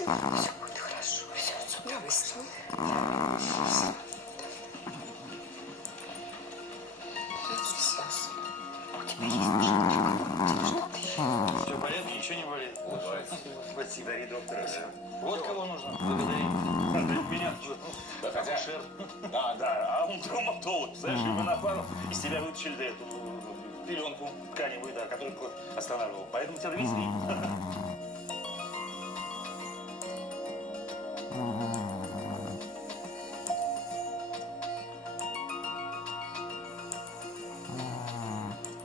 Все будет хорошо. Все, давай с тобой. Все в порядке, ничего не болит. Спасибо, доктор. Вот кого нужно благодарить. Меня акушер. Да, а он травматолог. Знаешь, его на пару из тебя вытащили эту пеленку тканевую, да, которую останавливал. Поэтому тебя довезли.